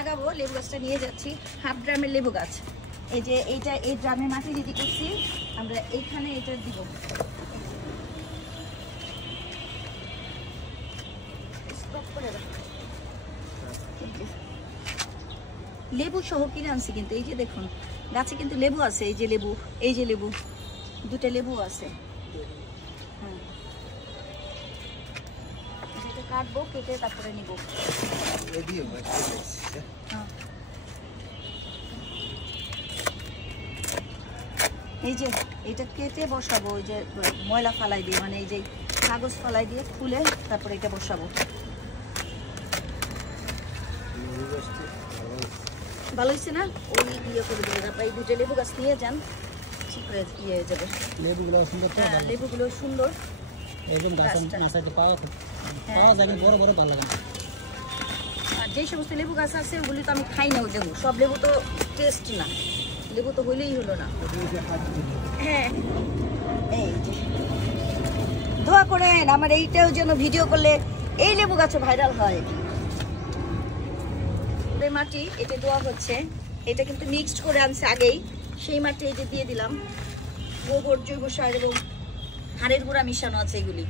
লাগাবো লেবু গাছটা নিয়ে যাচ্ছি। হাফ ড্রামের লেবু গাছ, এই যে এইটা এই ড্রামের মাটি রেডি করছি আমরা, এইখানে এটা দিব। লেবু সহ কিনে আনছি কিন্তু, এই যে দেখুন গাছে কিন্তু লেবু আছে, এই যে লেবু, এই যে লেবু, দুটো লেবু আছে। হ্যাঁ, এটা কাটবো, কেটে তারপরে নিব। এই যে এটা কেটে বসাবো, ওই যে ময়লা ফালাই দিয়ে, মানে এই যে কাগজ ফালাই দিয়ে খুলে তারপরে এটা বসাবো। ভালো হয়েছে না? ওই ইয়ে করে দেবে, তারপর এই দুটো লেবু গাছ নিয়ে যান, ঠিক হয়ে ইয়ে হয়ে যাবে। লেবুগুলো সুন্দর, হ্যাঁ লেবুগুলো সুন্দর একদম, পাওয়া যায় কিন্তু বড় বড় ভালো লাগে। আর যে সমস্ত লেবু গাছ আছে ওগুলি তো আমি খাই না, ওই লেবু, সব লেবু তো টেস্ট না, লেবু তো হইলেই হলো না। হ্যাঁ, এই যে দোয়া করেন আমার এইটাও যেন ভিডিও করলে এই লেবু গাছে ভাইরাল হয়। মাটি এটা দেওয়া হচ্ছে, এটা কিন্তু মিক্সড করে আনছে আগেই, সেই মাটি এই যে দিয়ে দিলাম। গোবর, জৈব সার এবং হাড়ের গুঁড়া মিশানো আছে এগুলি।